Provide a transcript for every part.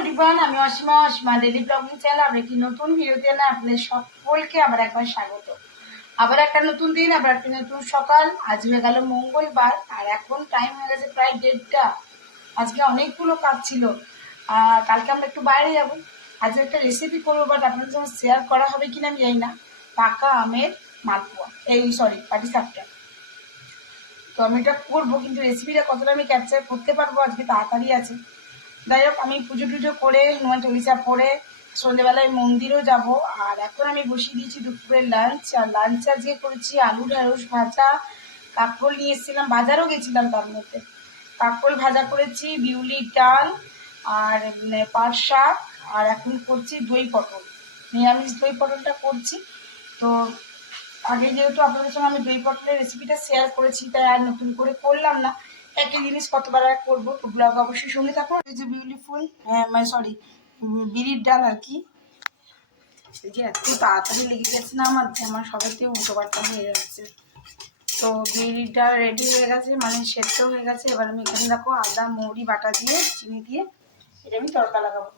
Everyone, আমি Asima daily blogging channel আবার একটি নতুন ভিডিওতে আপনাদের সকলকে আবার একবার স্বাগত। আবার একটা নতুন দিন, আবার একটা নতুন সকাল। আজ হয়ে গেল মঙ্গলবার আর এখন টাইম হয়ে গেছে প্রায় 1:30টা। আজকে অনেকগুলো কাজ ছিল আর কালকে আমরা একটু বাইরে যাব। আজ একটা রেসিপি করবো, বাট আপনাদের সঙ্গে শেয়ার করা হবে কিনা আমি জানি না। পাকা আমের মালপোয়া, পাটিসাপটা। তো আমি এটা করবো, কিন্তু রেসিপিটা কতটা আমি ক্যাপচার করতে পারবো আজকে তাড়াতাড়ি আছে। যাই হোক, আমি পুজো টুজো করে হনুমান চল্লিশা পড়ে সন্ধ্যেবেলায় মন্দিরও যাব। আর এখন আমি বসিয়ে দিয়েছি দুপুরের লাঞ্চ। আর লাঞ্চ আজকে করেছি আলু ঢেঁড়স ভাজা, কাঁকরোল নিয়ে এসেছিলাম, বাজারও গেছিলাম তার মধ্যে। কাঁকরোল ভাজা করেছি, বিউলির ডাল আর পাট শাক। আর এখন করছি দই পটল, নিরামিষ দই পটলটা করছি। তো আগে যেহেতু আপনাদের সঙ্গে আমি দই পটলের রেসিপিটা শেয়ার করেছি, তাই আর নতুন করে করলাম না। একই জিনিস কতবার আর করবো, তো ব্লগ অবশ্যই সঙ্গে থাকুন। এই যে বিউটিফুল বিউলির ডাল আর কি, এই যে এত তাড়াতাড়ি লেগে গেছে না আমার সবাইতে উল্টো পাল্টা হয়ে যাচ্ছে। তো বিউলির ডাল রেডি হয়ে গেছে, মানে সেদ্ধ হয়ে গেছে। এবার আমি এখানে দেখো আদা মৌরি বাটা দিয়ে চিনি দিয়ে এটা আমি তড়কা লাগাবো।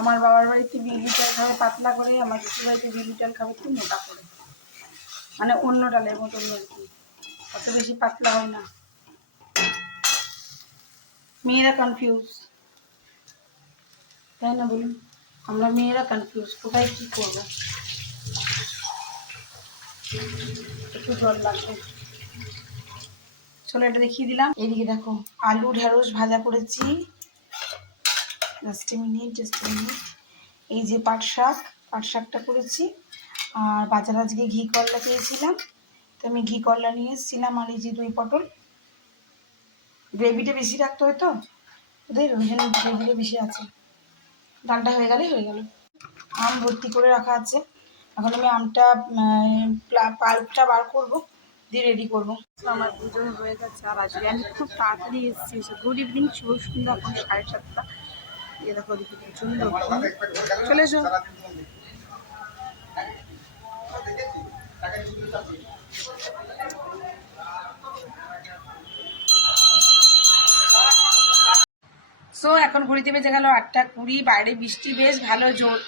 আমার বাবার বাড়িতে বিউলির ডাল খাবে পাতলা করে, আমার শ্বশুর বাড়িতে বিউলির ডাল খাবে একটু মোটা করে, মানে অন্য ডালের মতন আর কি, অত বেশি পাতলা হয় না। মেয়েরা কনফিউজ, তাই না বলুন? আমরা মেয়েরা কনফিউজ, কোথায় কী করবো। একটু জল লাগবে, চলো এটা দেখিয়ে দিলাম। এদিকে দেখো আলু ঢেঁড়স ভাজা করেছি, জাস্ট মিনিট। এই যে পাট শাকটা করেছি। আর বাজার আজকে ঘি করলা পেয়েছিলাম, তো আমি ঘি করলা নিয়ে এসেছিলাম। আর এই যে দই পটল, গ্রেভিটা বেশি রাখতে হয় তো ওদের, ওই জন্য গ্রেভিটা বেশি আছে। ডালটা হয়ে গেলেই হয়ে গেল। আম ভর্তি করে রাখা আছে, এখন আমি আমটা পাল্পটা বার করবো, দিয়ে রেডি করবো। আমার পুজো হয়ে গেছে আর আজকে আমি খুব তাড়াতাড়ি এসেছি। গুড ইভিনিং, শুভ সন্ধ্যা। এখন 7:30। দিয়ে দেখো ওদিকে প্রচন্ড চলে এসো। সো এখন ঘুরিতে বেজে গেল 8:20, বাইরে বৃষ্টি বেশ ভালো জোর।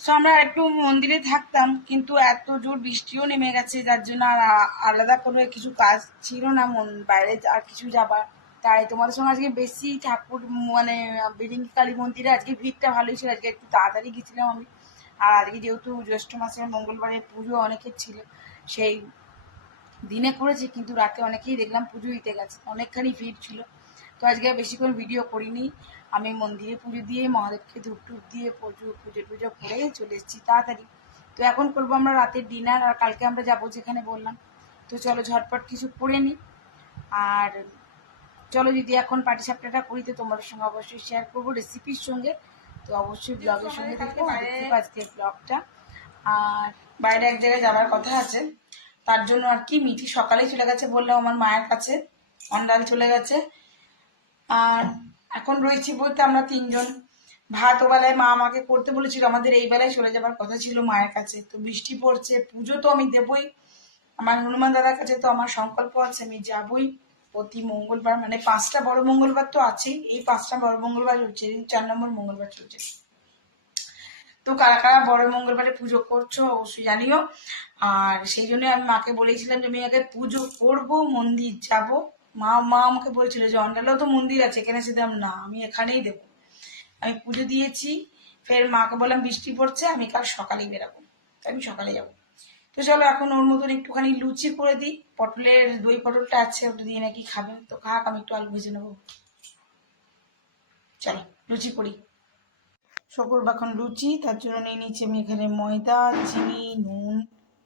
সো আমরা একটু মন্দিরে থাকতাম, কিন্তু এত জোর বৃষ্টিও নেমে গেছে, যার জন্য আর আলাদা করে কিছু কাজ ছিল না বাইরে আর কিছু যাবার। তাই তোমাদের সঙ্গে আজকে বেশি ঠাকুর মানে বিরিঙ্গি মন্দিরে আজকে ভিড়টা ভালোই ছিল, আজকে একটু তাড়াতাড়ি গেছিলাম আমি। আর আজকে যেহেতু জ্যৈষ্ঠ মাসের মঙ্গলবারে পুজো অনেকের ছিল, সেই দিনে করেছি, কিন্তু রাতে অনেকেই দেখলাম পুজো দিতে গেছে, অনেকখানি ভিড় ছিল। তো আজকে বেশিক্ষণ ভিডিও করিনি, আমি মন্দিরে পুজো দিয়ে মহাদেবকে ধূপ টুপ দিয়ে পুজো করে চলে এসেছি তাড়াতাড়ি। তো এখন করবো আমরা রাতের ডিনার, আর কালকে আমরা যাবো যেখানে বললাম। তো চলো ঝটপট কিছু করে নিই। আর চলো যদি এখন পাটিসাপটাটা করি, তো তোমাদের সঙ্গে অবশ্যই শেয়ার করবো রেসিপির সঙ্গে। তো অবশ্যই ব্লগের সঙ্গে থাকবো আজকের ব্লগটা। আর বাইরে এক জায়গায় যাওয়ার কথা আছে, তার জন্য আর কি মিঠি সকালেই চলে গেছে, বললাম আমার মায়ের কাছে, অন্ডাল চলে গেছে। আর এখন রয়েছি বলতে আমরা 3জন। ভাত ওবেলায় মা আমাকে করতে বলেছিল, আমাদের এই বেলায় চলে যাবার কথা ছিল মায়ের কাছে। তো বৃষ্টি পড়ছে, পুজো তো আমি দেবই, আমার হনুমান দাদার কাছে তো আমার সংকল্প আছে, আমি যাবই প্রতি মঙ্গলবার। মানে 5টা বড় মঙ্গলবার তো আছেই, এই 5টা বড় মঙ্গলবার চলছে, 4 নম্বর মঙ্গলবার চলছে। তো কারা কারা বড় মঙ্গলবারে পুজো করছো অবশ্যই জানিও। আর সেই জন্য আমি মাকে বলেছিলাম যে আমি আগে পুজো করবো, মন্দির যাব। মা আমাকে বলছিল যে অন্ডালেও তো মন্দির আছে, এখানে সেদিন না, আমি এখানেই দেবো। আমি পুজো দিয়েছি, ফের মাকে বললাম বৃষ্টি পড়ছে, আমি কাল সকালেই বেরাবো, আমি সকালে যাবো। তো চলো এখন ওর মতন একটুখানি লুচি করে দিই, পটলের দই পটলটা আছে, ওটা দিয়ে নাকি খাবে, তো খাক, আমি একটু আলু ভেজে নেবো। চলো লুচি করি। শুকুর এখন লুচি, তার জন্য নিয়ে নিচ্ছি আমি এখানে ময়দা, চিনি, নুন,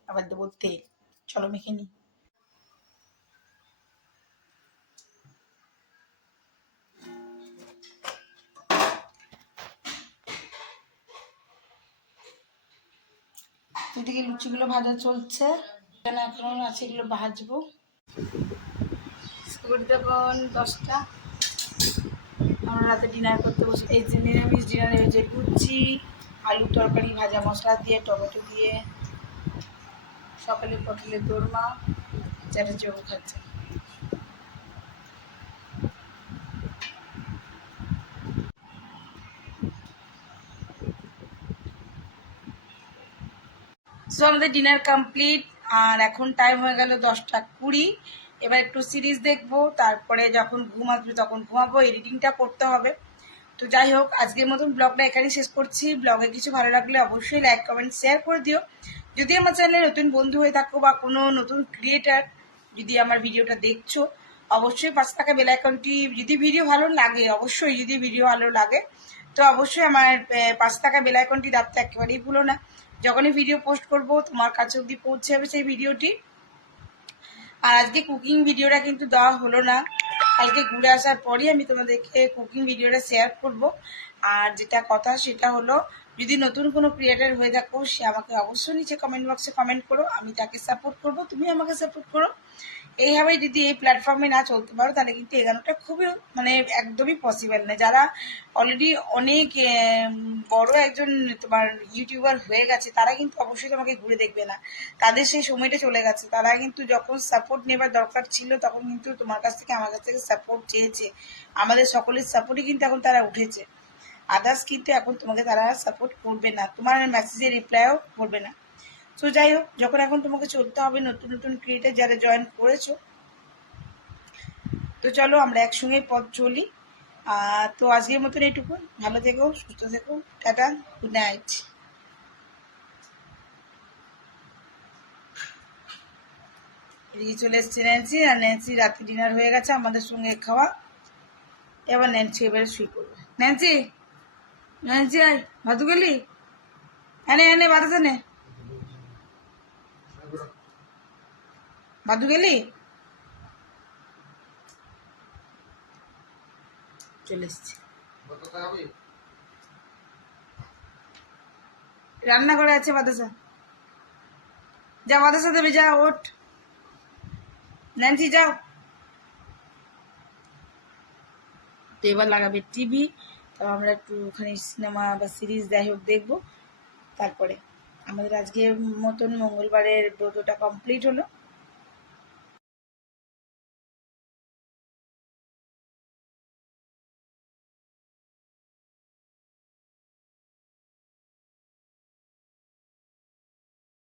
আবার দেবো তেল। চলো মেখে নিই। এদিকে লুচিগুলো ভাজা চলছে, এখন আছে এগুলো ভাজবো। তখন 10টা, আমরা রাতে ডিনার করতে বসে, এই যে নিরামিষ ডিনারে হয়েছে লুচি, আলু তরকারি, ভাজা মশলা দিয়ে, টমেটো দিয়ে, সকালে পটলের দোরমা, যেটা চোখ খাচ্ছে। সো আমাদের ডিনার কমপ্লিট, আর এখন টাইম হয়ে গেল 10টা 20। এবার একটু সিরিজ দেখবো, তারপরে যখন ঘুম আসবে তখন ঘুমাবো, এডিটিংটা করতে হবে। তো যাই হোক, আজকের মতন ব্লগটা এখানেই শেষ করছি। ব্লগে কিছু ভালো লাগলে অবশ্যই লাইক কমেন্ট শেয়ার করে দিও। যদি আমার চ্যানেলে নতুন বন্ধু হয়ে থাকো বা কোনো নতুন ক্রিয়েটার যদি আমার ভিডিওটা দেখছো, অবশ্যই পাশে থাকা বেল আইকনটি, যদি ভিডিও ভালো লাগে, অবশ্যই যদি ভিডিও ভালো লাগে তো অবশ্যই আমার পাশে থাকা বেল আইকনটি দাবতে একেবারেই ভুলো না। যখনই ভিডিও পোস্ট করব তোমার কাছে অবধি পৌঁছে যাবে সেই ভিডিওটি। আর আজকে কুকিং ভিডিওটা কিন্তু দেওয়া হলো না, কালকে ঘুরে আসার পরই আমি তোমাদেরকে কুকিং ভিডিওটা শেয়ার করব। আর যেটা কথা সেটা হলো, যদি নতুন কোনো ক্রিয়েটার হয়ে থাকো সে আমাকে অবশ্যই নিচে কমেন্ট বক্সে কমেন্ট করো, আমি তাকে সাপোর্ট করব, তুমি আমাকে সাপোর্ট করো। এইভাবে যদি এই প্ল্যাটফর্মে না চলতে পারো তাহলে কিন্তু এগানোটা খুবই মানে একদমই পসিবল না। যারা অলরেডি অনেক বড় একজন তোমার ইউটিউবার হয়ে গেছে তারা কিন্তু অবশ্যই তোমাকে ঘুরে দেখবে না, তাদের সেই সময়টা চলে গেছে। তারা কিন্তু যখন সাপোর্ট নেবার দরকার ছিল তখন কিন্তু তোমার কাছ থেকে আমার কাছ থেকে সাপোর্ট চেয়েছে, আমাদের সকলের সাপোর্টই কিন্তু এখন তারা উঠেছে। আদার্স কিন্তু এখন তোমাকে তারা সাপোর্ট করবে না, তোমার মেসেজের রিপ্লাইও করবে না। তো যাই হোক, যখন এখন তোমাকে চলতে হবে, নতুন নতুন ক্রিয়েটার যারা জয়েন করেছো, তো চলো আমরা একসঙ্গে পথ চলি। তো আজকের মতন এইটুকু, ভালো থেকো, সুস্থ থেকো, টাটা, গুড নাইট। এদিকে চলে এসছে ন্যান্সি, আর ন্যান্সি রাতে ডিনার হয়ে গেছে আমাদের সঙ্গে খাওয়া, এবার ন্যান্সি এবারে শুয়ে পড়বে। ন্যান্সি, ন্যান্সি আয়, ভাতু গেলি, এনে এনে বাতাস এনে, ভাতু গেলি, চলে এসছে রান্নাঘরে আছে বাতাসা, যা বাতাসা দেবে, যা ওঠ ন্যান্সি যাও। তো এবার লাগাবে টিভি, তো আমরা একটু ওখানে সিনেমা বা সিরিজ যাই হোক দেখবো। তারপরে আমাদের আজকের মতন মঙ্গলবারের ব্রতটা কমপ্লিট হলো।